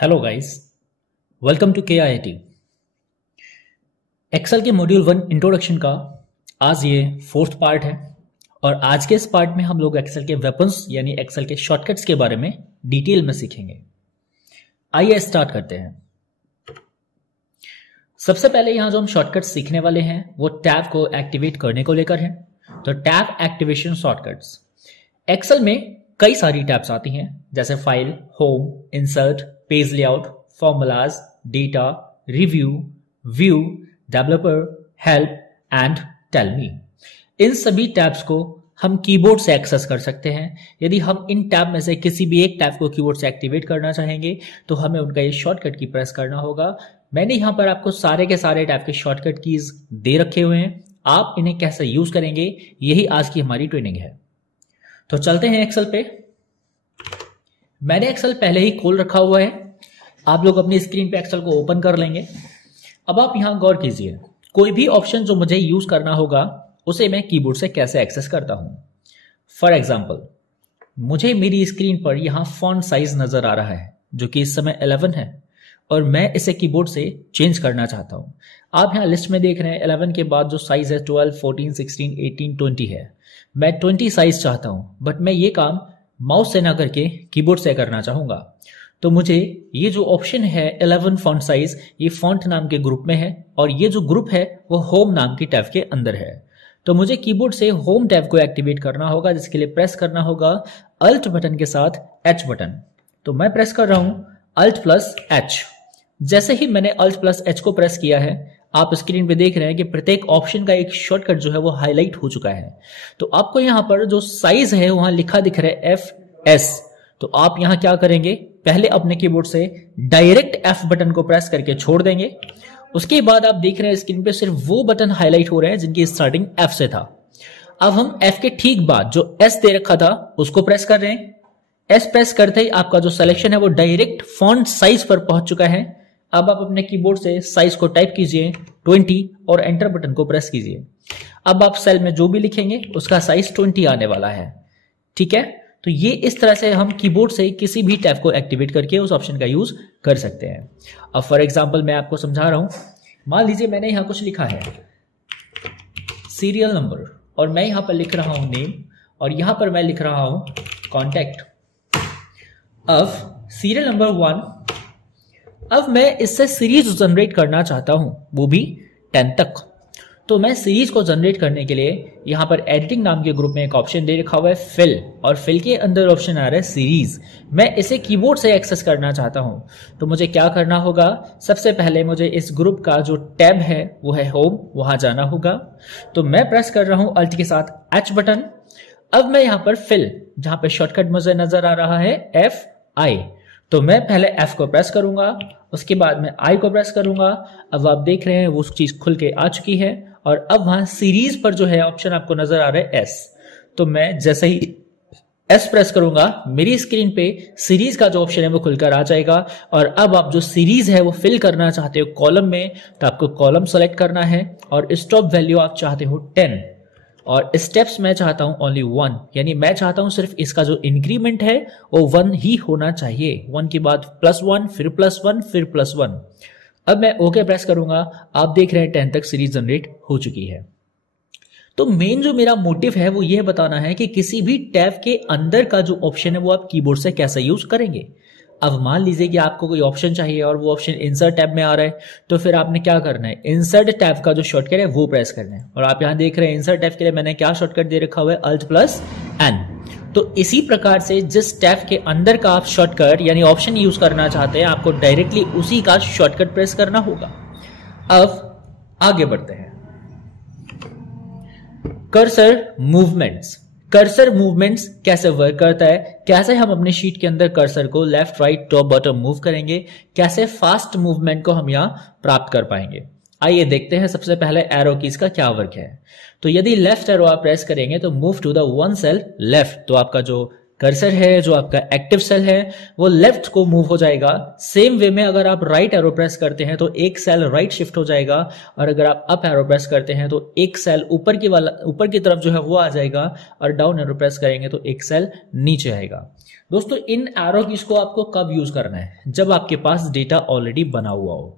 Hello guys, welcome to KIIT। Excel के module 1 introduction का आज ये 4th पार्ट है और आज के इस पार्ट में हम लोग एक्सेल के वेपन्स यानी एक्सेल के शॉर्टकट्स के बारे में डिटेल में सीखेंगे। आइए स्टार्ट करते हैं। सबसे पहले यहां जो हम शॉर्टकट्स सीखने वाले हैं वो टैब को एक्टिवेट करने को लेकर है। तो टैब एक्टिवेशन शॉर्टकट्स, एक्सेल में कई सारी टैब्स आती हैं जैसे file, home, insert, page layout, formulas, data, review, view, developer, help and tell me. इन सभी टैब्स को हम कीबोर्ड से एक्सेस कर सकते हैं। यदि हम इन टैब में से किसी भी एक टैब को कीबोर्ड से एक्टिवेट करना चाहेंगे तो हमें उनका ये शॉर्टकट की प्रेस करना होगा। मैंने यहां पर आपको सारे के सारे टैब के शॉर्टकट कीज दे रखे हुए हैं। आप इन्हें कैसे यूज करेंगे यही आज की हमारी ट्रेनिंग है। तो चलते हैं एक्सेल पे। मैंने एक्सेल पहले ही खोल रखा हुआ है। आप लोग अपनी स्क्रीन पे एक्सेल को ओपन कर लेंगे। अब आप यहां गौर कीजिए, कोई भी ऑप्शन जो मुझे यूज करना होगा उसे मैं कीबोर्ड से कैसे एक्सेस करता हूं। फॉर एग्जाम्पल, मुझे मेरी स्क्रीन पर यहां फॉन्ट साइज नजर आ रहा है जो कि इस समय 11 है और मैं इसे कीबोर्ड से चेंज करना चाहता हूं। आप यहां लिस्ट में देख रहे हैं 11 के बाद जो साइज है 12, 14, 16, 18, 20 है। मैं 20 साइज चाहता हूं, बट मैं ये काम माउस से ना करके कीबोर्ड से करना चाहूंगा। तो मुझे ये जो ऑप्शन है 11 फॉन्ट साइज, ये फॉन्ट नाम के ग्रुप में है और ये जो ग्रुप है वो होम नाम की टैब के अंदर है। तो मुझे कीबोर्ड से होम टैब को एक्टिवेट करना होगा, जिसके लिए प्रेस करना होगा अल्ट बटन के साथ H बटन। तो मैं प्रेस कर रहा हूं अल्ट प्लस H। जैसे ही मैंने अल्ट प्लस H को प्रेस किया है, आप स्क्रीन पे देख रहे हैं कि प्रत्येक ऑप्शन का एक शॉर्टकट जो है वो हाईलाइट हो चुका है। तो आपको यहां पर जो साइज है वहां लिखा दिख रहा है FS। तो आप यहां क्या करेंगे, पहले अपने कीबोर्ड से डायरेक्ट F बटन को प्रेस करके छोड़ देंगे। उसके बाद आप देख रहे हैं स्क्रीन पे सिर्फ वो बटन हाईलाइट हो रहे हैं जिनकी स्टार्टिंग F से था। अब हम F के ठीक बाद जो S दे रखा था उसको प्रेस कर रहे हैं। S प्रेस करते ही आपका जो सिलेक्शन है वो डायरेक्ट फॉन्ट साइज पर पहुंच चुका है। अब आप अपने कीबोर्ड से साइज को टाइप कीजिए 20 और एंटर बटन को प्रेस कीजिए। अब आप सेल में जो भी लिखेंगे उसका साइज 20 आने वाला है। ठीक है, तो ये इस तरह से हम कीबोर्ड से किसी भी टैब को एक्टिवेट करके उस ऑप्शन का यूज कर सकते हैं। अब फॉर एग्जांपल मैं आपको समझा रहा हूं। मान लीजिए मैंने यहां कुछ लिखा है सीरियल नंबर और मैं यहां पर लिख रहा हूं नेम और यहां पर मैं लिख रहा हूं कॉन्टैक्ट। अब सीरियल नंबर 1, अब मैं इससे सीरीज जनरेट करना चाहता हूं, वो भी 10 तक। तो मैं सीरीज को जनरेट करने के लिए यहां पर एडिटिंग नाम के ग्रुप में एक ऑप्शन दे रखा हुआ है फिल, और फिल के अंदर ऑप्शन आ रहा है सीरीज। मैं इसे कीबोर्ड से एक्सेस करना चाहता हूं। तो मुझे क्या करना होगा, सबसे पहले मुझे इस ग्रुप का जो टैब है वो है होम, वहां जाना होगा। तो मैं प्रेस कर रहा हूं अल्ट के साथ H बटन। अब मैं यहां पर फिल, जहां पर शॉर्टकट मुझे नजर आ रहा है FI, तो मैं पहले F को प्रेस करूंगा, उसके बाद मैं I को प्रेस करूंगा। अब आप देख रहे हैं वो चीज खुल के आ चुकी है और अब वहां सीरीज पर जो है ऑप्शन आपको नजर आ रहा है S। तो मैं जैसे ही S प्रेस करूंगा मेरी स्क्रीन पे सीरीज का जो ऑप्शन है वो खुलकर आ जाएगा। और अब आप जो सीरीज है वो फिल करना चाहते हो कॉलम में, तो आपको कॉलम सेलेक्ट करना है और स्टॉप वैल्यू आप चाहते हो 10 और स्टेप्स मैं चाहता हूं ओनली 1, यानी मैं चाहता हूं सिर्फ इसका जो इंक्रीमेंट है वो 1 ही होना चाहिए। 1 के बाद +1, फिर +1, फिर +1। अब मैं ओके प्रेस करूंगा। आप देख रहे हैं 10 तक सीरीज जनरेट हो चुकी है। तो मेन जो मेरा मोटिव है वो यह बताना है कि किसी भी टैब के अंदर का जो ऑप्शन है वो आप कीबोर्ड से कैसे यूज करेंगे। अब मान लीजिए कि आपको कोई ऑप्शन चाहिए और वो ऑप्शन इंसर्ट टैब में आ रहा है, तो फिर आपने क्या करना है, इंसर्ट टैब का जो शॉर्टकट है वो प्रेस करना है। और आप यहां देख रहे हैं इंसर्ट टैब के लिए मैंने क्या शॉर्टकट दे रखा हुआ है, अल्ट प्लस N। तो इसी प्रकार से जिस टैब के अंदर का आप शॉर्टकट यानी ऑप्शन यूज करना चाहते हैं आपको डायरेक्टली उसी का शॉर्टकट प्रेस करना होगा। अब आगे बढ़ते हैं। कर्सर मूवमेंट्स, कर्सर मूवमेंट्स कैसे वर्क करता है, कैसे हम अपने शीट के अंदर कर्सर को left, right, top, bottom move करेंगे, कैसे फास्ट मूवमेंट को हम यहां प्राप्त कर पाएंगे। आइए देखते हैं सबसे पहले एरो कीज का क्या वर्क है। तो यदि लेफ्ट एरो आप प्रेस करेंगे तो move to the 1 cell left, तो आपका जो कर्सर है जो आपका एक्टिव सेल है वो लेफ्ट को मूव हो जाएगा। सेम वे में अगर आप राइट एरो प्रेस करते हैं तो एक सेल राइट शिफ्ट हो जाएगा, और अगर आप अप एरो प्रेस करते हैं तो एक सेल ऊपर की तरफ जो है वो आ जाएगा, और डाउन एरो प्रेस करेंगे तो एक सेल नीचे आएगा। दोस्तों इन एरो कीज को आपको कब यूज करना है? जब आपके पास डेटा ऑलरेडी बना हुआ हो।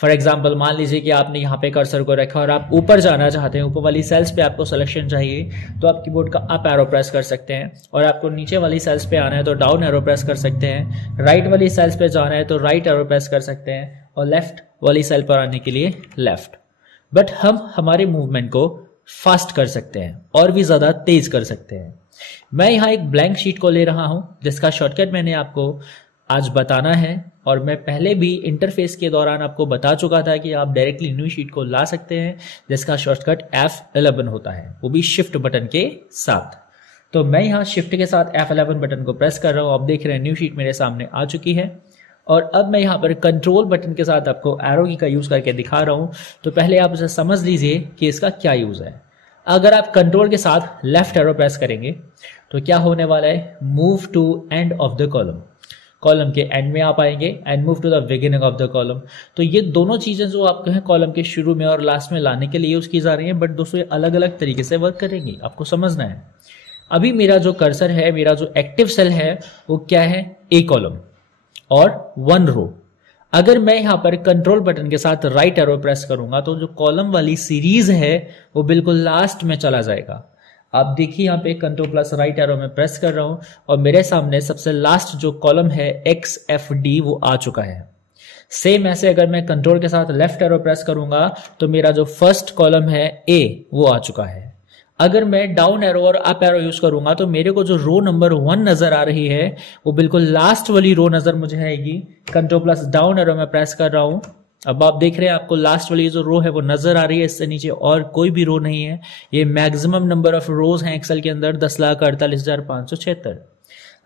फॉर एग्जाम्पल मान लीजिए कि आपने यहाँ पे कर्सर को रखा और आप ऊपर जाना चाहते हैं, ऊपर वाली सेल्स पे आपको सिलेक्शन चाहिए, तो आप कीबोर्ड का अप एरो प्रेस कर सकते हैं, और आपको नीचे वाली सेल्स पे आना है तो डाउन एरो प्रेस कर सकते हैं, राइट वाली सेल्स पे जाना है तो राइट एरो प्रेस कर सकते हैं, और लेफ्ट वाली सेल पर आने के लिए लेफ्ट। बट हम हमारे मूवमेंट को फास्ट कर सकते हैं और भी ज्यादा तेज कर सकते हैं। मैं यहाँ एक ब्लैंक शीट को ले रहा हूं जिसका शॉर्टकट मैंने आपको आज बताना है, और मैं पहले भी इंटरफेस के दौरान आपको बता चुका था कि आप डायरेक्टली न्यू शीट को ला सकते हैं जिसका शॉर्टकट F11 होता है, वो भी शिफ्ट बटन के साथ। तो मैं यहाँ शिफ्ट के साथ F11 बटन को प्रेस कर रहा हूँ। आप देख रहे हैं न्यू शीट मेरे सामने आ चुकी है, और अब मैं यहाँ पर कंट्रोल बटन के साथ आपको एरो की का यूज करके दिखा रहा हूँ। तो पहले आप उसे समझ लीजिए कि इसका क्या यूज है। अगर आप कंट्रोल के साथ लेफ्ट एरो प्रेस करेंगे तो क्या होने वाला है? Move to end of the column, column के एंड में आप आएंगे, and move to the beginning of the column. तो ये दोनों चीजें जो आपको हैं कॉलम के शुरू में और लास्ट में लाने के लिए यूज की जा रही हैं, बट दोस्तों ये अलग अलग तरीके से वर्क करेंगी, आपको समझना है। अभी मेरा जो कर्सर है, मेरा जो एक्टिव सेल है वो क्या है? ए कॉलम और 1 रो। अगर मैं यहाँ पर कंट्रोल बटन के साथ राइट एरो प्रेस करूंगा तो जो कॉलम वाली सीरीज है वो बिल्कुल लास्ट में चला जाएगा। आप देखिए यहाँ पे कंट्रोल प्लस राइट एरो में प्रेस कर रहा हूं और मेरे सामने सबसे लास्ट जो कॉलम है XFD वो आ चुका है। सेम ऐसे अगर मैं कंट्रोल के साथ लेफ्ट एरो प्रेस करूंगा तो मेरा जो फर्स्ट कॉलम है A वो आ चुका है। अगर मैं डाउन एरो और अप एरो यूज करूंगा तो मेरे को जो रो नंबर 1 नजर आ रही है वो बिल्कुल लास्ट वाली रो नजर मुझे आएगी। कंट्रोल प्लस डाउन एरो में प्रेस कर रहा हूं, अब आप देख रहे हैं आपको लास्ट वाली जो रो है वो नजर आ रही है, इससे नीचे और कोई भी रो नहीं है। ये मैक्सिमम नंबर ऑफ रोज हैं एक्सेल के अंदर 10,48,576।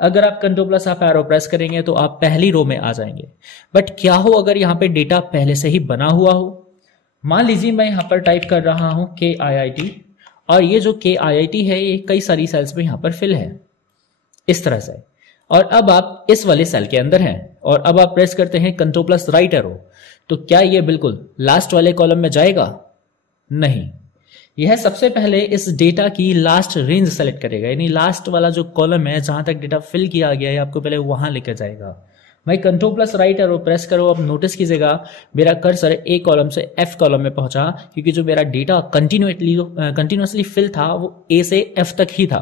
अगर आप कंट्रोल प्लस आप एरो प्रेस करेंगे तो आप पहली रो में आ जाएंगे। बट क्या हो अगर यहाँ पे डेटा पहले से ही बना हुआ हो? मान लीजिए मैं यहाँ पर टाइप कर रहा हूं KIIT, और ये जो KIIT है ये कई सारी सेल्स में यहाँ पर फिल है इस तरह से, और अब आप इस वाले सेल के अंदर हैं, और अब आप प्रेस करते हैं कंट्रोल प्लस राइट एरो, तो क्या ये बिल्कुल लास्ट वाले कॉलम में जाएगा? नहीं, यह सबसे पहले इस डेटा की लास्ट रेंज सेलेक्ट करेगा, यानी लास्ट वाला जो कॉलम है जहां तक डेटा फिल किया गया है आपको पहले वहां लेकर जाएगा। मैं control plus right arrow press करो, अब नोटिस कीजिएगा मेरा कर्सर ए कॉलम से F कॉलम में पहुंचा, क्योंकि जो मेरा डेटा कंटिन्यूअसली फिल था वो A से F तक ही था।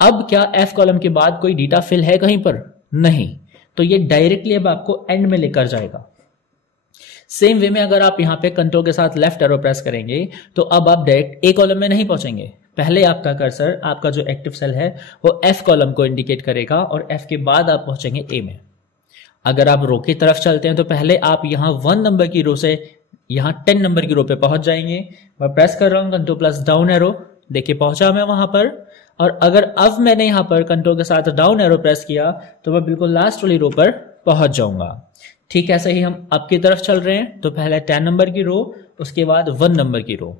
अब क्या F कॉलम के बाद कोई डेटा फिल है कहीं पर? नहीं, तो ये डायरेक्टली अब आपको एंड में लेकर जाएगा। सेम वे में अगर आप यहाँ पे कंट्रोल के साथ लेफ्ट एरो प्रेस करेंगे तो अब आप डायरेक्ट ए कॉलम में नहीं पहुंचेंगे। पहले आपका कर्सर, आपका जो एक्टिव सेल है वो F कॉलम को इंडिकेट करेगा, और F के बाद आप पहुंचेंगे ए में। अगर आप रो की तरफ चलते हैं तो पहले आप यहाँ 1 नंबर की रो से यहाँ 10 नंबर की रो पे पहुंच जाएंगे। मैं प्रेस कर रहा हूँ कंट्रोल प्लस डाउन एरो, देखिए पहुंचा मैं वहां पर। और अगर अब मैंने यहाँ पर कंट्रोल के साथ डाउन एरो प्रेस किया तो मैं बिल्कुल लास्ट वाली रो पर पहुंच जाऊंगा। ठीक ऐसे ही हम अप की तरफ चल रहे हैं तो पहले 10 नंबर की रो, उसके बाद 1 नंबर की रो।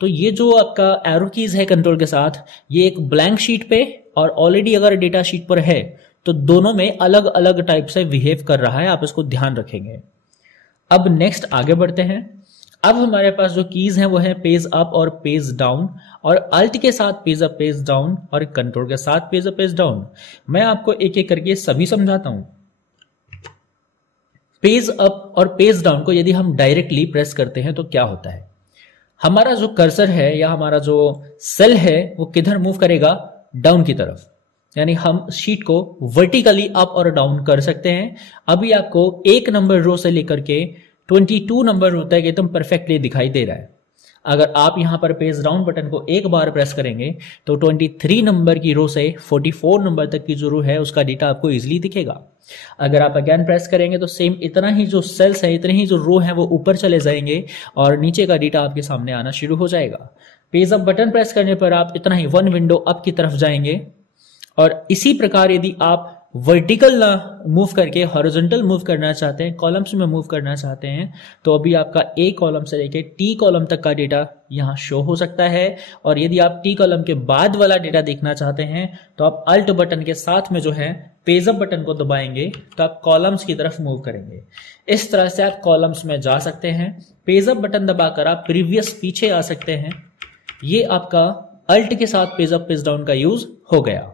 तो ये जो आपका एरो कीज है कंट्रोल के साथ, ये एक ब्लैंक शीट पे और ऑलरेडी अगर डेटा शीट पर है तो दोनों में अलग अलग टाइप से बिहेव कर रहा है, आप इसको ध्यान रखेंगे। अब नेक्स्ट आगे बढ़ते हैं। अब हमारे पास जो कीज हैं वो है पेज अप और पेज डाउन, और अल्ट के साथ पेज अप पेज डाउन, और कंट्रोल के साथ पेज अप पेज डाउन। मैं आपको एक एक करके सभी समझाता हूं। पेज अप और पेज डाउन को यदि हम डायरेक्टली प्रेस करते हैं तो क्या होता है? हमारा जो कर्सर है या हमारा जो सेल है वो किधर मूव करेगा? डाउन की तरफ, यानी हम शीट को वर्टिकली अप और डाउन कर सकते हैं। अभी आपको 1 नंबर रो से लेकर के 22 नंबर रो तक एकदम परफेक्टली दिखाई दे रहा है। अगर आप यहां पर पेज डाउन बटन को एक बार प्रेस करेंगे तो 23 नंबर की रो से 44 नंबर तक की जो रो है उसका डेटा आपको इजीली दिखेगा। अगर आप अगेन प्रेस करेंगे तो सेम इतना ही जो सेल्स है, इतने ही जो रो है वो ऊपर चले जाएंगे और नीचे का डेटा आपके सामने आना शुरू हो जाएगा। पेज अप बटन प्रेस करने पर आप इतना ही 1 विंडो अप की तरफ जाएंगे, और इसी प्रकार यदि आप वर्टिकल ना मूव करके हॉरिजॉन्टल मूव करना चाहते हैं, कॉलम्स में मूव करना चाहते हैं, तो अभी आपका ए कॉलम से लेके टी कॉलम तक का डेटा यहाँ शो हो सकता है। और यदि आप टी कॉलम के बाद वाला डेटा देखना चाहते हैं तो आप अल्ट बटन के साथ में जो है पेज अप बटन को दबाएंगे तो आप कॉलम्स की तरफ मूव करेंगे। इस तरह से आप कॉलम्स में जा सकते हैं। पेज अप बटन दबाकर आप प्रीवियस पीछे आ सकते हैं। ये आपका अल्ट के साथ पेज अप पेज डाउन का यूज हो गया।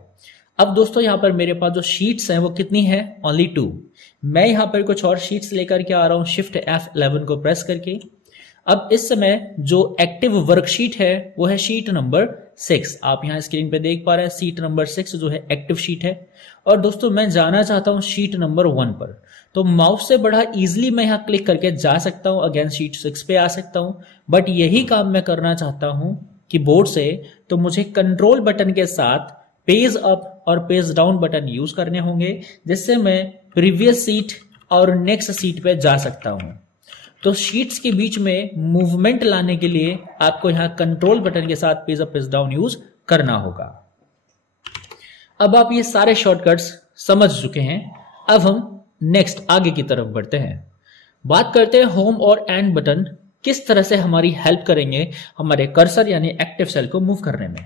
अब दोस्तों यहाँ पर मेरे पास जो शीट्स हैं वो कितनी है? ओनली 2। मैं यहाँ पर कुछ और शीट्स लेकर के आ रहा हूँ शिफ्ट F11 को प्रेस करके। अब इस समय जो एक्टिव वर्कशीट है वो है शीट नंबर 6। आप यहाँ स्क्रीन पे देख पा रहे हैं शीट नंबर 6 जो है एक्टिव शीट है। और दोस्तों मैं जाना चाहता हूँ शीट नंबर 1 पर, तो माउस से बड़ा इजिली मैं यहाँ क्लिक करके जा सकता हूँ, अगेन शीट 6 पे आ सकता हूँ। बट यही काम मैं करना चाहता हूँ कीबोर्ड से, तो मुझे कंट्रोल बटन के साथ पेज अप और पेज डाउन बटन यूज करने होंगे, जिससे मैं प्रीवियस सीट और नेक्स्ट सीट पे जा सकता हूं। तो शीट्स के बीच में मूवमेंट लाने के लिए आपको यहां कंट्रोल बटन के साथ page up page down use करना होगा। अब आप ये सारे शॉर्टकट्स समझ चुके हैं। अब हम नेक्स्ट आगे की तरफ बढ़ते हैं। बात करते हैं होम और एंड बटन किस तरह से हमारी हेल्प करेंगे हमारे कर्सर यानी एक्टिव सेल को मूव करने में।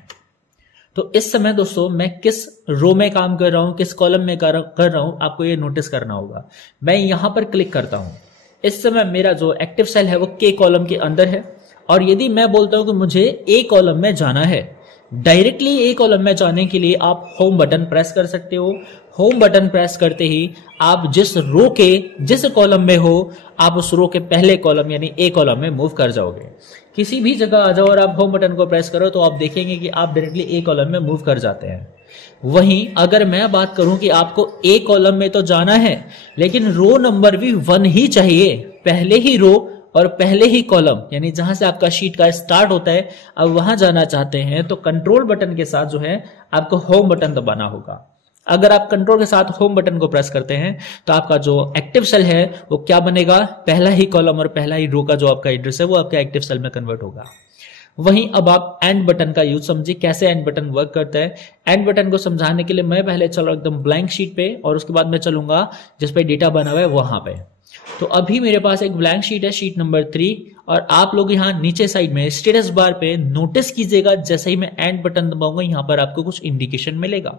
तो इस समय दोस्तों मैं किस रो में काम कर रहा हूं, किस कॉलम में कर रहा हूं, आपको ये नोटिस करना होगा। मैं यहां पर क्लिक करता हूं। इस समय मेरा जो एक्टिव सेल है वो के कॉलम के अंदर है। और यदि मैं बोलता हूं कि मुझे ए कॉलम में जाना है, डायरेक्टली ए कॉलम में जाने के लिए आप होम बटन प्रेस कर सकते हो। होम बटन प्रेस करते ही आप जिस रो के जिस कॉलम में हो, आप उस रो के पहले कॉलम यानी ए कॉलम में मूव कर जाओगे। किसी भी जगह आ जाओ और आप होम बटन को प्रेस करो तो आप देखेंगे कि आप डायरेक्टली ए कॉलम में मूव कर जाते हैं। वहीं अगर मैं बात करूं कि आपको ए कॉलम में तो जाना है लेकिन रो नंबर भी 1 ही चाहिए, पहले ही रो और पहले ही कॉलम यानी जहां से आपका शीट का स्टार्ट होता है, अब वहां जाना चाहते हैं तो कंट्रोल बटन के साथ जो है आपको होम बटन दबाना होगा। अगर आप कंट्रोल के साथ होम बटन को प्रेस करते हैं तो आपका जो एक्टिव सेल है वो क्या बनेगा? पहला ही कॉलम और पहला ही रो का जो आपका एड्रेस है वो आपका एक्टिव सेल में कन्वर्ट होगा। वहीं अब आप एंड बटन का यूज समझिए, कैसे एंड बटन वर्क करता है। एंड बटन को समझाने के लिए मैं पहले चलो एकदम ब्लैंक शीट पे और उसके बाद मैं चलूंगा जिस पे डेटा बना हुआ है वहां पे। तो अभी मेरे पास एक ब्लैंक शीट है, शीट नंबर 3, और आप लोग यहाँ नीचे साइड में स्टेटस बार पे नोटिस कीजिएगा जैसे ही मैं एंड बटन दबाऊंगा यहाँ पर आपको कुछ इंडिकेशन मिलेगा।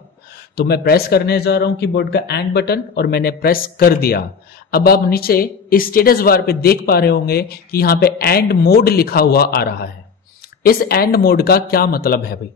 तो मैं प्रेस करने जा रहा हूं कीबोर्ड का एंड बटन और मैंने प्रेस कर दिया। अब आप नीचे स्टेटस बार पे देख पा रहे होंगे कि यहाँ पे एंड मोड लिखा हुआ आ रहा है। इस एंड मोड का क्या मतलब है भाई?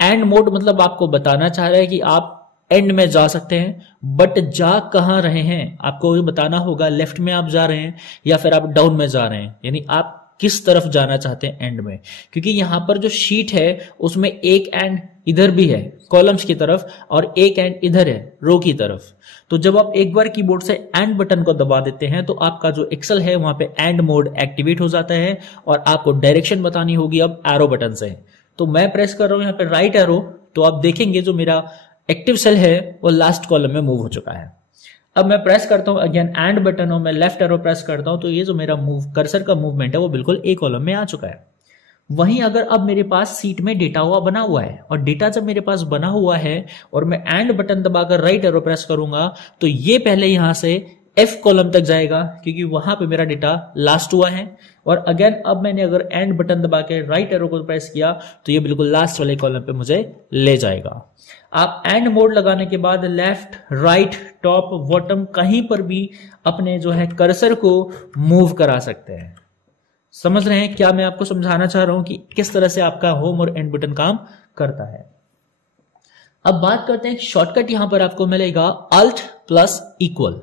एंड मोड मतलब आपको बताना चाह रहा है कि आप एंड में जा सकते हैं, बट जा कहां रहे हैं आपको ये बताना होगा। लेफ्ट में आप जा रहे हैं या फिर आप डाउन में जा रहे हैं, यानी आप किस तरफ जाना चाहते हैं एंड में। क्योंकि यहां पर जो शीट है उसमें एक एंड इधर भी है कॉलम्स की तरफ और एक एंड इधर है रो की तरफ। तो जब आप एक बार कीबोर्ड से एंड बटन को दबा देते हैं तो आपका जो एक्सेल है वहां पे एंड मोड एक्टिवेट हो जाता है और आपको डायरेक्शन बतानी होगी अब एरो बटन से। तो मैं प्रेस कर रहा हूं यहाँ पे राइट एरो, तो आप देखेंगे जो मेरा एक्टिव सेल है वो लास्ट कॉलम में मूव हो चुका है। अब मैं प्रेस करता हूं अगेन एंड बटन और मैं लेफ्ट एरो प्रेस करता हूं तो ये जो मेरा मूव कर्सर का मूवमेंट है वो बिल्कुल ए कॉलम में आ चुका है। वहीं अगर अब मेरे पास सीट में डेटा हुआ बना हुआ है और डेटा जब मेरे पास बना हुआ है और मैं एंड बटन दबाकर राइट एरो प्रेस करूंगा तो ये पहले यहां से एफ कॉलम तक जाएगा क्योंकि वहां पे मेरा डेटा लास्ट हुआ है। और अगेन अब मैंने अगर एंड बटन दबा के राइट एरो को प्रेस किया तो ये बिल्कुल लास्ट वाले कॉलम पे मुझे ले जाएगा। आप एंड मोड लगाने के बाद लेफ्ट राइट टॉप बॉटम कहीं पर भी अपने जो है कर्सर को मूव करा सकते हैं। समझ रहे हैं क्या मैं आपको समझाना चाह रहा हूं कि किस तरह से आपका होम और एंड बटन काम करता है। अब बात करते हैं शॉर्टकट यहां पर आपको मिलेगा Alt plus equal.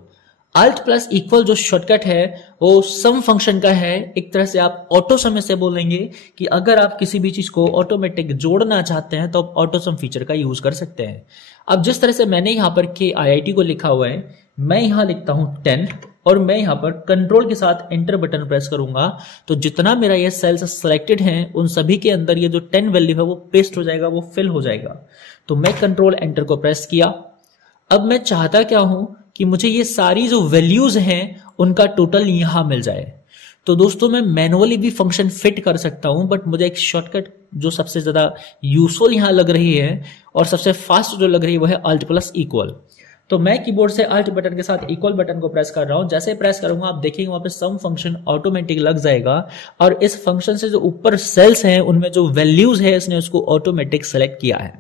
Alt plus equal जो शॉर्टकट है वो सम फंक्शन का है। एक तरह से आप ऑटो सम से बोलेंगे कि अगर आप किसी भी चीज को ऑटोमेटिक जोड़ना चाहते हैं तो आप ऑटो सम फीचर का यूज कर सकते हैं। अब जिस तरह से मैंने यहां पर के IIT को लिखा हुआ है, मैं यहां लिखता हूं 10 और मैं यहां पर कंट्रोल के साथ एंटर बटन प्रेस करूंगा तो जितना मेरा ये सेल्स सिलेक्टेड हैं उन सभी के अंदर ये जो 10 वैल्यू है वो पेस्ट हो जाएगा, वो फिल हो जाएगा। तो मैं कंट्रोल एंटर को प्रेस किया। अब मैं चाहता क्या हूं कि मुझे ये सारी जो वैल्यूज हैं उनका टोटल यहां मिल जाए। तो दोस्तों मैं मैनुअली भी फंक्शन फिट कर सकता हूं, बट मुझे एक शॉर्टकट जो सबसे ज्यादा यूजफुल यहां लग रही है और सबसे फास्ट जो लग रही है वो है अल्ट प्लस इक्वल। तो मैं कीबोर्ड से अल्ट बटन के साथ इक्वल बटन को प्रेस कर रहा हूं। जैसे प्रेस करूंगा आप देखेंगे वहां पे सम फंक्शन ऑटोमेटिक लग जाएगा और इस फंक्शन से जो ऊपर सेल्स हैं उनमें जो वैल्यूज है इसने उसको ऑटोमेटिक सेलेक्ट किया है।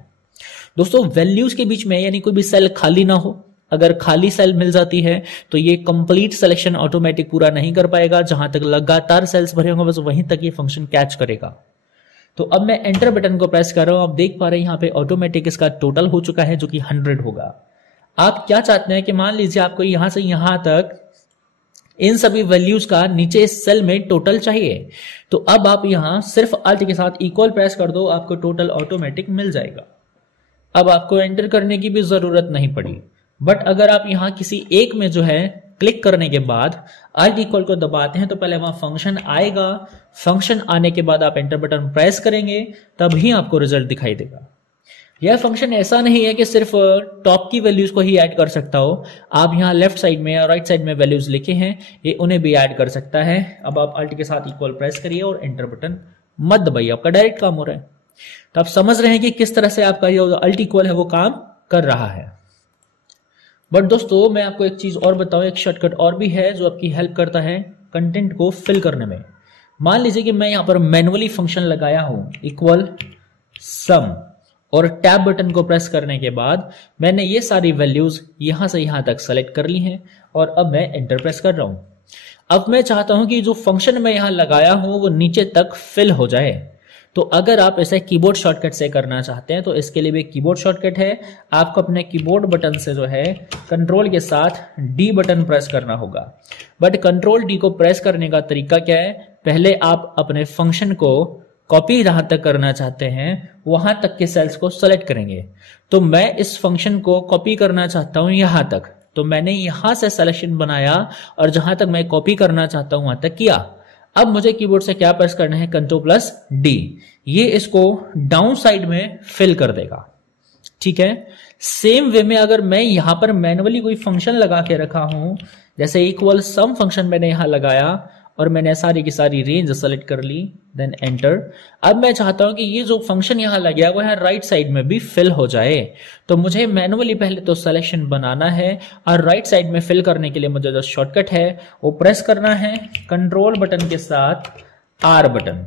दोस्तों वैल्यूज के बीच में यानी कोई भी सेल खाली ना हो, अगर खाली सेल मिल जाती है तो ये कंप्लीट सिलेक्शन ऑटोमेटिक पूरा नहीं कर पाएगा। जहां तक लगातार सेल्स भरे होंगे बस वहीं तक ये फंक्शन कैच करेगा। तो अब मैं एंटर बटन को प्रेस कर रहा हूं, आप देख पा रहे हैं यहाँ पे ऑटोमेटिक इसका टोटल हो चुका है जो कि 100 होगा। आप क्या चाहते हैं कि मान लीजिए आपको यहां से यहां तक इन सभी वैल्यूज का नीचे इस सेल में टोटल चाहिए, तो अब आप यहां सिर्फ अल्ट के साथ इक्वल प्रेस कर दो, आपको टोटल ऑटोमेटिक मिल जाएगा। अब आपको एंटर करने की भी जरूरत नहीं पड़ी। बट अगर आप यहां किसी एक में जो है क्लिक करने के बाद अल्ट इक्वल को दबाते हैं तो पहले वहां फंक्शन आएगा, फंक्शन आने के बाद आप एंटर बटन प्रेस करेंगे तभी आपको रिजल्ट दिखाई देगा। यह फंक्शन ऐसा नहीं है कि सिर्फ टॉप की वैल्यूज को ही ऐड कर सकता हो, आप यहाँ लेफ्ट साइड में या राइट साइड में वैल्यूज लिखे हैं ये उन्हें भी ऐड कर सकता है। अब आप अल्ट के साथ इक्वल प्रेस करिए और एंटर बटन मत दबाइए, आपका डायरेक्ट काम हो रहा है। तो आप समझ रहे हैं कि किस तरह से आपका ये अल्ट इक्वल है वो काम कर रहा है। बट दोस्तों मैं आपको एक चीज और बताऊं, एक शॉर्टकट और भी है जो आपकी हेल्प करता है कंटेंट को फिल करने में। मान लीजिए कि मैं यहां पर मैनुअली फंक्शन लगाया हूं इक्वल सम और टैब बटन को प्रेस करने के बाद मैंने ये सारी वैल्यूज यहां से यहां तक सेलेक्ट कर ली हैं और अब मैं एंटर प्रेस कर रहा हूं। अब मैं चाहता हूं कि जो फंक्शन मैं यहां लगाया हूं वो नीचे तक फिल हो जाए। तो अगर आप इसे कीबोर्ड शॉर्टकट से करना चाहते हैं तो इसके लिए भी कीबोर्ड शॉर्टकट है। आपको अपने कीबोर्ड बटन से जो है कंट्रोल के साथ डी बटन प्रेस करना होगा। बट कंट्रोल डी को प्रेस करने का तरीका क्या है, पहले आप अपने फंक्शन को कॉपी जहां तक करना चाहते हैं वहां तक के सेल्स को सेलेक्ट करेंगे। तो मैं इस फंक्शन को कॉपी करना चाहता हूं यहां तक, तो मैंने यहां से सिलेक्शन बनाया और जहां तक मैं कॉपी करना चाहता हूं वहां तक किया। अब मुझे कीबोर्ड से क्या प्रेस करना है, कंट्रोल प्लस डी, ये इसको डाउन साइड में फिल कर देगा। ठीक है, सेम वे में अगर मैं यहां पर मैनुअली कोई फंक्शन लगा के रखा हूं, जैसे इक्वल सम फंक्शन मैंने यहां लगाया और मैंने सारी की सारी रेंज सेलेक्ट कर ली, देन एंटर। अब मैं चाहता हूं कि ये जो फंक्शन यहां लगा हुआ है राइट साइड में भी फिल हो जाए, तो मुझे मैनुअली पहले तो सिलेक्शन बनाना है और राइट साइड में फिल करने के लिए मुझे जो शॉर्टकट है वो प्रेस करना है कंट्रोल बटन के साथ आर बटन।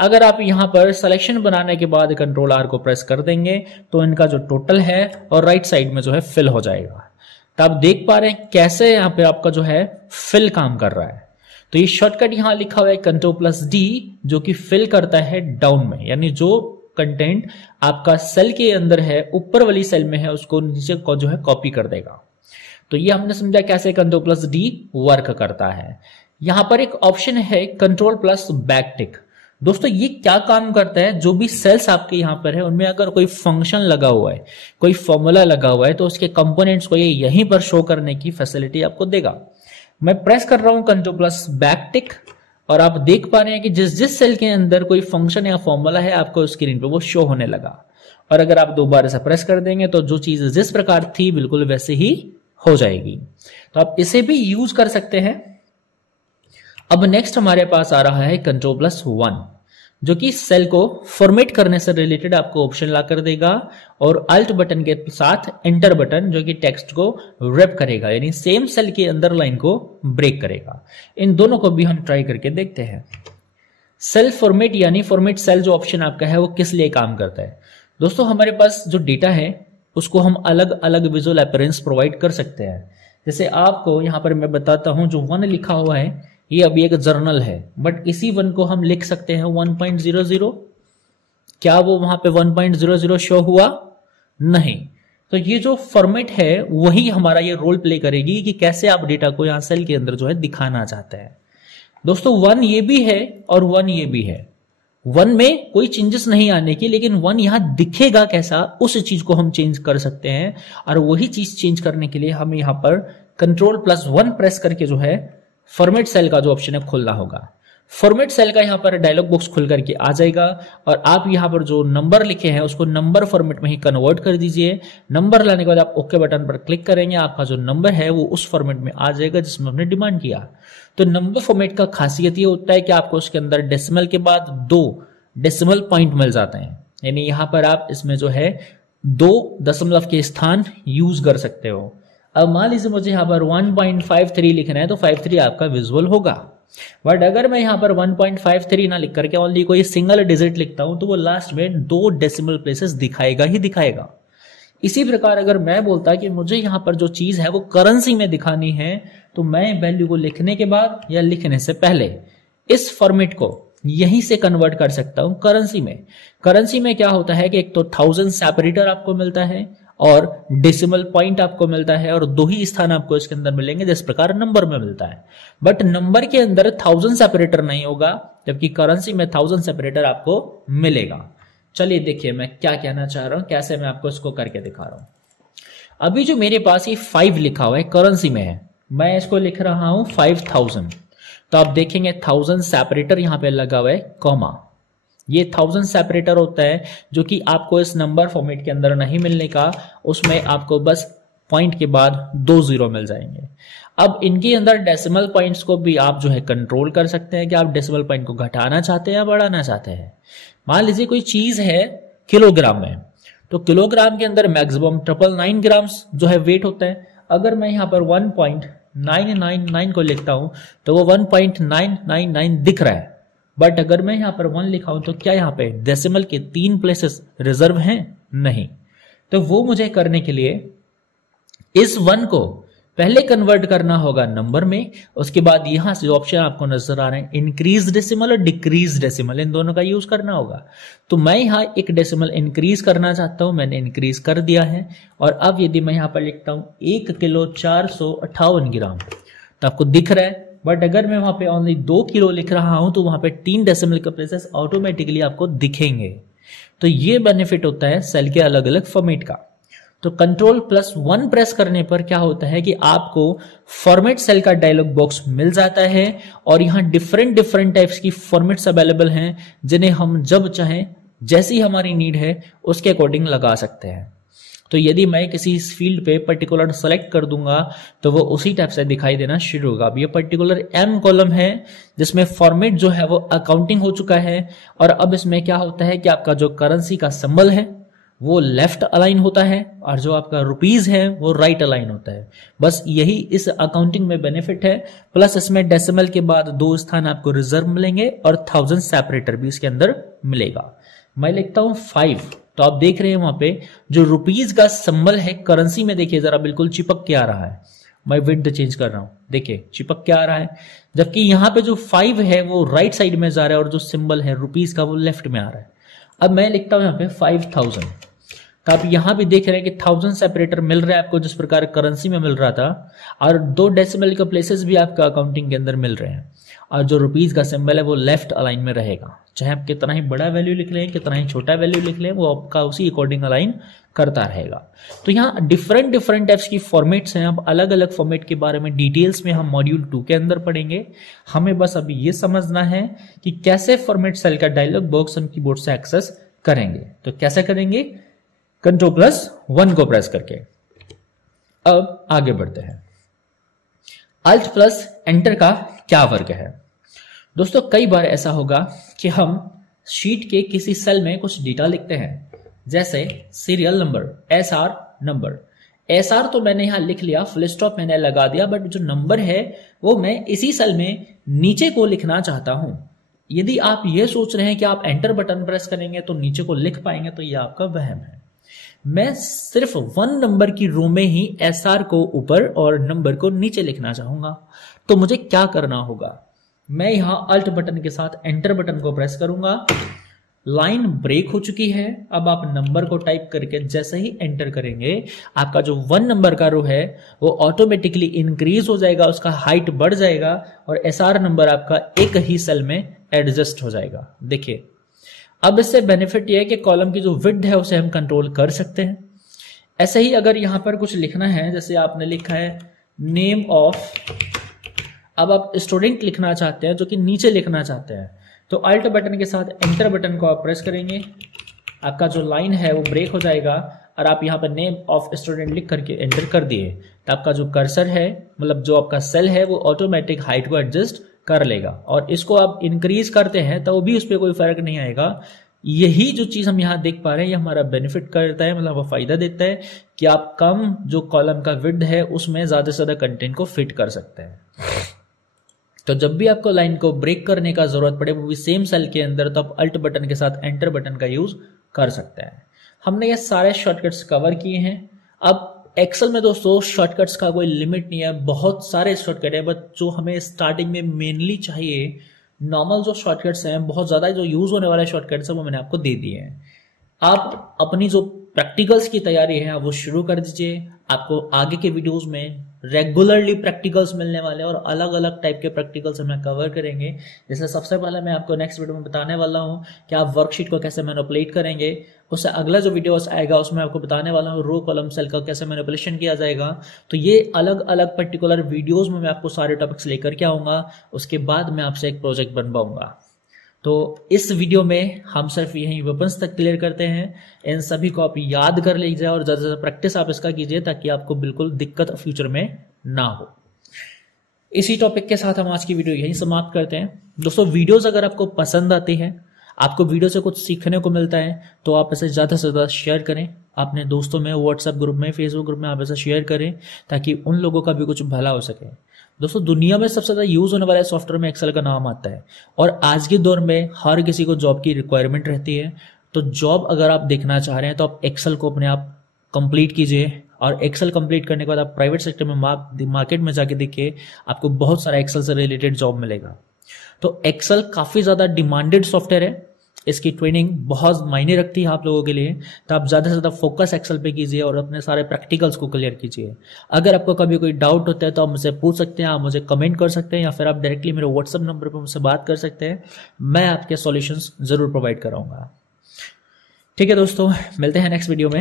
अगर आप यहां पर सिलेक्शन बनाने के बाद कंट्रोल आर को प्रेस कर देंगे तो इनका जो टोटल है और राइट साइड में जो है फिल हो जाएगा। तो आप देख पा रहे हैं कैसे यहां पे आपका जो है फिल काम कर रहा है। तो ये शॉर्टकट यहां लिखा हुआ है कंट्रोल प्लस डी जो कि फिल करता है डाउन में, यानी जो कंटेंट आपका सेल के अंदर है ऊपर वाली सेल में है उसको नीचे को जो है कॉपी कर देगा। तो ये हमने समझा कैसे कंट्रोल प्लस डी वर्क करता है। यहां पर एक ऑप्शन है कंट्रोल प्लस बैक टिक। दोस्तों ये क्या काम करता है, जो भी सेल्स आपके यहां पर है उनमें अगर कोई फंक्शन लगा हुआ है, कोई फॉर्मूला लगा हुआ है तो उसके कंपोनेंट्स को ये यहीं पर शो करने की फैसिलिटी आपको देगा। मैं प्रेस कर रहा हूं कंट्रोल प्लस बैक टिक और आप देख पा रहे हैं कि जिस जिस सेल के अंदर कोई फंक्शन या फॉर्मूला है आपको स्क्रीन पे वो शो होने लगा। और अगर आप दोबारा से प्रेस कर देंगे तो जो चीज जिस प्रकार थी बिल्कुल वैसे ही हो जाएगी। तो आप इसे भी यूज कर सकते हैं। अब नेक्स्ट हमारे पास आ रहा है कंट्रोल प्लस वन जो कि सेल को फॉर्मेट करने से रिलेटेड आपको ऑप्शन ला कर देगा और अल्ट बटन के साथ एंटर बटन जो कि टेक्स्ट को रैप करेगा, यानी सेम सेल के अंदर लाइन को ब्रेक करेगा। इन दोनों को भी हम ट्राई करके देखते हैं। सेल फॉर्मेट यानी फॉर्मेट सेल जो ऑप्शन आपका है वो किस लिए काम करता है। दोस्तों हमारे पास जो डेटा है उसको हम अलग अलग विजुअल अपीयरेंस प्रोवाइड कर सकते हैं। जैसे आपको यहां पर मैं बताता हूं जो 1 लिखा हुआ है ये अभी एक जर्नल है, बट इसी 1 को हम लिख सकते हैं 1.00। क्या वो वहां पे 1.00 शो हुआ? नहीं। तो ये जो फॉर्मेट है वही हमारा ये रोल प्ले करेगी कि कैसे आप डेटा को यहां सेल के अंदर जो है दिखाना चाहते हैं। दोस्तों 1 ये भी है और 1 ये भी है। 1 में कोई चेंजेस नहीं आने की, लेकिन 1 यहां दिखेगा कैसा उस चीज को हम चेंज कर सकते हैं। और वही चीज चेंज करने के लिए हमें यहां पर कंट्रोल प्लस 1 प्रेस करके जो है फॉर्मेट सेल का जो ऑप्शन है खोलना होगा। फॉर्मेट सेल का यहां पर डायलॉग बॉक्स खुल करके आ जाएगा और आप यहां पर जो नंबर लिखे हैं उसको नंबर फॉर्मेट में ही कन्वर्ट कर दीजिए। नंबर लाने के बाद आप ओके बटन पर क्लिक करेंगे, आपका जो नंबर है वो उस फॉर्मेट में आ जाएगा जिसमें हमने डिमांड किया। तो नंबर फॉर्मेट का खासियत ये होता है कि आपको उसके अंदर डेसिमल के बाद 2 डेसिमल पॉइंट मिल जाते हैं, यानी यहां पर आप इसमें जो है दो दशमलव के स्थान यूज कर सकते हो। अब मान लीजिए मुझे यहाँ पर 1.53 लिखना है तो 53 आपका विजुअल होगा, बट अगर मैं यहाँ पर 1.53 ना लिख करके ओनली कोई सिंगल डिजिट लिखता हूं तो वो लास्ट में 2 डेसिमल प्लेसेस दिखाएगा ही दिखाएगा। इसी प्रकार अगर मैं बोलता कि मुझे यहाँ पर जो चीज है वो करेंसी में दिखानी है तो मैं वैल्यू को लिखने के बाद या लिखने से पहले इस फॉर्मेट को यहीं से कन्वर्ट कर सकता हूं करेंसी में। करेंसी में क्या होता है कि एक तो 1000 सेपरेटर आपको मिलता है और डेसिमल पॉइंट आपको मिलता है और 2 ही स्थान आपको इसके अंदर मिलेंगे जिस प्रकार नंबर में मिलता है, बट नंबर के अंदर 1000 सेपरेटर नहीं होगा, जबकि करेंसी में 1000 सेपरेटर आपको मिलेगा। चलिए देखिए मैं क्या कहना चाह रहा हूं, कैसे मैं आपको इसको करके दिखा रहा हूं। अभी जो मेरे पास ये 5 लिखा हुआ है करेंसी में है, मैं इसको लिख रहा हूं 5000, तो आप देखेंगे 1000 सेपरेटर यहां पे लगा हुआ है कॉमा, ये 1000 सेपरेटर होता है जो कि आपको इस नंबर फॉर्मेट के अंदर नहीं मिलने का, उसमें आपको बस पॉइंट के बाद 2 जीरो मिल जाएंगे। अब इनके अंदर डेसिमल पॉइंट्स को भी आप जो है कंट्रोल कर सकते हैं कि आप डेसिमल पॉइंट को घटाना चाहते हैं या बढ़ाना चाहते हैं। मान लीजिए कोई चीज है किलोग्राम में, तो किलोग्राम के अंदर मैक्सिमम 999 ग्राम्स जो है वेट होता है। अगर मैं यहाँ पर 1.999 को लिखता हूं तो वो 1.999 दिख रहा है, बट अगर मैं यहाँ पर 1 लिखा हूं तो क्या यहाँ पे डेसिमल के 3 प्लेसेस रिजर्व हैं? नहीं। तो वो मुझे करने के लिए इस 1 को पहले कन्वर्ट करना होगा नंबर में, उसके बाद यहां से ऑप्शन आपको नजर आ रहे हैं इंक्रीज डेसिमल और डिक्रीज डेसिमल, इन दोनों का यूज करना होगा। तो मैं यहाँ एक डेसिमल इंक्रीज करना चाहता हूं, मैंने इंक्रीज कर दिया है। और अब यदि मैं यहाँ पर लिखता हूं 1 किलो 458 ग्राम तो आपको दिख रहा है, बट अगर मैं वहां पे ओनली 2 किलो लिख रहा हूं तो वहां पे 3 डेसिमल के प्लेसेस ऑटोमेटिकली आपको दिखेंगे। तो ये बेनिफिट होता है सेल के अलग अलग फॉर्मेट का। तो Ctrl+1 प्रेस करने पर क्या होता है कि आपको फॉर्मेट सेल का डायलॉग बॉक्स मिल जाता है और यहाँ डिफरेंट टाइप्स की फॉर्मेट्स अवेलेबल हैं जिन्हें हम जब चाहें जैसी हमारी नीड है उसके अकॉर्डिंग लगा सकते हैं। तो यदि मैं किसी फील्ड पे पर्टिकुलर सेलेक्ट कर दूंगा तो वो उसी टाइप से दिखाई देना शुरू होगा। अब ये पर्टिकुलर M कॉलम है जिसमें फॉर्मेट जो है वो अकाउंटिंग हो चुका है और अब इसमें क्या होता है कि आपका जो करेंसी का सिंबल है वो लेफ्ट अलाइन होता है और जो आपका रुपीज है वो राइट अलाइन होता है। बस यही इस अकाउंटिंग में बेनिफिट है, प्लस इसमें डेसिमल के बाद 2 स्थान आपको रिजर्व मिलेंगे और 1000 सेपरेटर भी इसके अंदर मिलेगा। मैं लिखता हूं 5, तो आप देख रहे हैं वहां पे जो रुपीज का सिंबल है करेंसी में देखिए जरा बिल्कुल चिपक के आ रहा है। मैं विड्थ चेंज कर रहा हूं, देखिए चिपक के आ रहा है, जबकि यहाँ पे जो 5 है वो राइट साइड में जा रहा है और जो सिंबल है रुपीज का वो लेफ्ट में आ रहा है। अब मैं लिखता हूं यहाँ पे 5000, तो आप यहां भी देख रहे हैं कि 1000 सेपरेटर मिल रहा है आपको जिस प्रकार करेंसी में मिल रहा था, और 2 डेसिमल के प्लेसेस भी आपका अकाउंटिंग के अंदर मिल रहे हैं और जो रुपीज का सिंबल है वो लेफ्ट अलाइन में रहेगा। चाहे आप कितना ही बड़ा वैल्यू लिख लें कितना ही छोटा वैल्यू लिख लें वो आपका उसी अकॉर्डिंग अलाइन करता रहेगा। तो यहाँ डिफरेंट टाइप्स की फॉर्मेट्स हैं। अब अलग अलग फॉर्मेट के बारे में डिटेल्स में हम मॉड्यूल 2 के अंदर पढ़ेंगे। हमें बस अभी ये समझना है कि कैसे फॉर्मेट सेल का डायलॉग बॉक्स हम कीबोर्ड से एक्सेस करेंगे। तो कैसे करेंगे? Ctrl+1 को प्रेस करके। अब आगे बढ़ते हैं। Alt+Enter का क्या वर्क है? दोस्तों कई बार ऐसा होगा कि हम शीट के किसी सेल में कुछ डेटा लिखते हैं, जैसे serial number, SR number. SR तो मैंने यहां लिख लिया, फुल स्टॉप मैंने लगा दिया, बट जो नंबर है वो मैं इसी सेल में नीचे को लिखना चाहता हूं। यदि आप ये सोच रहे हैं कि आप एंटर बटन प्रेस करेंगे तो नीचे को लिख पाएंगे, तो यह आपका वहम है। मैं सिर्फ 1 नंबर की रो में ही SR को ऊपर और नंबर को नीचे लिखना चाहूंगा। तो मुझे क्या करना होगा? मैं यहां अल्ट बटन के साथ एंटर बटन को प्रेस करूंगा। लाइन ब्रेक हो चुकी है। अब आप नंबर को टाइप करके जैसे ही एंटर करेंगे आपका जो 1 नंबर का रो है वो ऑटोमेटिकली इंक्रीज हो जाएगा, उसका हाइट बढ़ जाएगा और SR नंबर आपका एक ही सेल में एडजस्ट हो जाएगा। देखिए अब इससे बेनिफिट यह है कि कॉलम की जो विड्थ है उसे हम कंट्रोल कर सकते हैं। ऐसे ही अगर यहां पर कुछ लिखना है, जैसे आपने लिखा है नेम ऑफ, अब आप स्टूडेंट लिखना चाहते हैं जो कि नीचे लिखना चाहते हैं, तो अल्ट बटन के साथ एंटर बटन को आप प्रेस करेंगे, आपका जो लाइन है वो ब्रेक हो जाएगा और आप यहाँ पर नेम ऑफ स्टूडेंट लिख करके एंटर कर दिए, तो आपका जो कर्सर है मतलब जो आपका सेल है वो ऑटोमेटिक हाइट को एडजस्ट कर लेगा। और इसको आप इंक्रीज करते हैं तो भी उस पर कोई फर्क नहीं आएगा, यही जो चीज हम यहाँ देख पा रहे हैं ये हमारा बेनिफिट करता है, मतलब वो फायदा देता है कि आप कम जो कॉलम का विड्थ है उसमें ज्यादा से ज्यादा कंटेंट को फिट कर सकते हैं। तो जब भी आपको लाइन को ब्रेक करने का जरूरत पड़े वो भी सेम सेल के अंदर, तो आप अल्ट बटन के साथ एंटर बटन का यूज कर सकते हैं। हमने ये सारे शॉर्टकट्स कवर किए हैं। अब एक्सेल में दोस्तों शॉर्टकट्स का कोई लिमिट नहीं है, बहुत सारे शॉर्टकट है, बट जो हमें स्टार्टिंग में मेनली चाहिए नॉर्मल जो शॉर्टकट्स हैं, बहुत ज्यादा जो यूज होने वाले शॉर्टकट्स हैं वो मैंने आपको दे दिए हैं। आप अपनी जो प्रैक्टिकल्स की तैयारी है वो शुरू कर दीजिए। आपको आगे के वीडियोस में रेगुलरली प्रैक्टिकल्स मिलने वाले हैं और अलग अलग टाइप के प्रैक्टिकल्स हम कवर करेंगे। जैसे सबसे पहले मैं आपको नेक्स्ट वीडियो में बताने वाला हूं कि आप वर्कशीट को कैसे मैनिपुलेट करेंगे। उससे अगला जो वीडियो आएगा उसमें आपको बताने वाला हूँ रो कॉलम सेल का कैसे मैनिपुलेशन किया जाएगा। तो ये अलग अलग पर्टिकुलर वीडियोज में मैं आपको सारे टॉपिक्स लेकर के आऊंगा। उसके बाद मैं आपसे एक प्रोजेक्ट बनवाऊंगा। तो इस वीडियो में हम सिर्फ यही वेपन्स तक क्लियर करते हैं। इन सभी को आप याद कर लीजिए और ज़्यादा से ज़्यादा प्रैक्टिस आप इसका कीजिए ताकि आपको बिल्कुल दिक्कत फ्यूचर में ना हो। इसी टॉपिक के साथ हम आज की वीडियो यहीं समाप्त करते हैं। दोस्तों वीडियोस अगर आपको पसंद आती है, आपको वीडियो से कुछ सीखने को मिलता है, तो आप इसे ज़्यादा से ज़्यादा शेयर करें अपने दोस्तों में, व्हाट्सएप ग्रुप में, फेसबुक ग्रुप में आप इसे शेयर करें ताकि उन लोगों का भी कुछ भला हो सके। दोस्तों दुनिया में सबसे ज़्यादा यूज होने वाले सॉफ्टवेयर में एक्सेल का नाम आता है और आज के दौर में हर किसी को जॉब की रिक्वायरमेंट रहती है। तो जॉब अगर आप देखना चाह रहे हैं तो आप एक्सेल को अपने आप कंप्लीट कीजिए और एक्सेल कंप्लीट करने के बाद आप प्राइवेट सेक्टर में मार्केट में जाके देखिए, आपको बहुत सारा एक्सेल से रिलेटेड जॉब मिलेगा। तो एक्सेल काफ़ी ज़्यादा डिमांडेड सॉफ्टवेयर है, इसकी ट्रेनिंग बहुत मायने रखती है आप लोगों के लिए। तो आप ज़्यादा से ज़्यादा फोकस एक्सेल पे कीजिए और अपने सारे प्रैक्टिकल्स को क्लियर कीजिए। अगर आपको कभी कोई डाउट होता है तो आप मुझसे पूछ सकते हैं, आप मुझे कमेंट कर सकते हैं या फिर आप डायरेक्टली मेरे व्हाट्सएप नंबर पर मुझसे बात कर सकते हैं। मैं आपके सॉल्यूशंस ज़रूर प्रोवाइड कराऊंगा। ठीक है दोस्तों, मिलते हैं नेक्स्ट वीडियो में।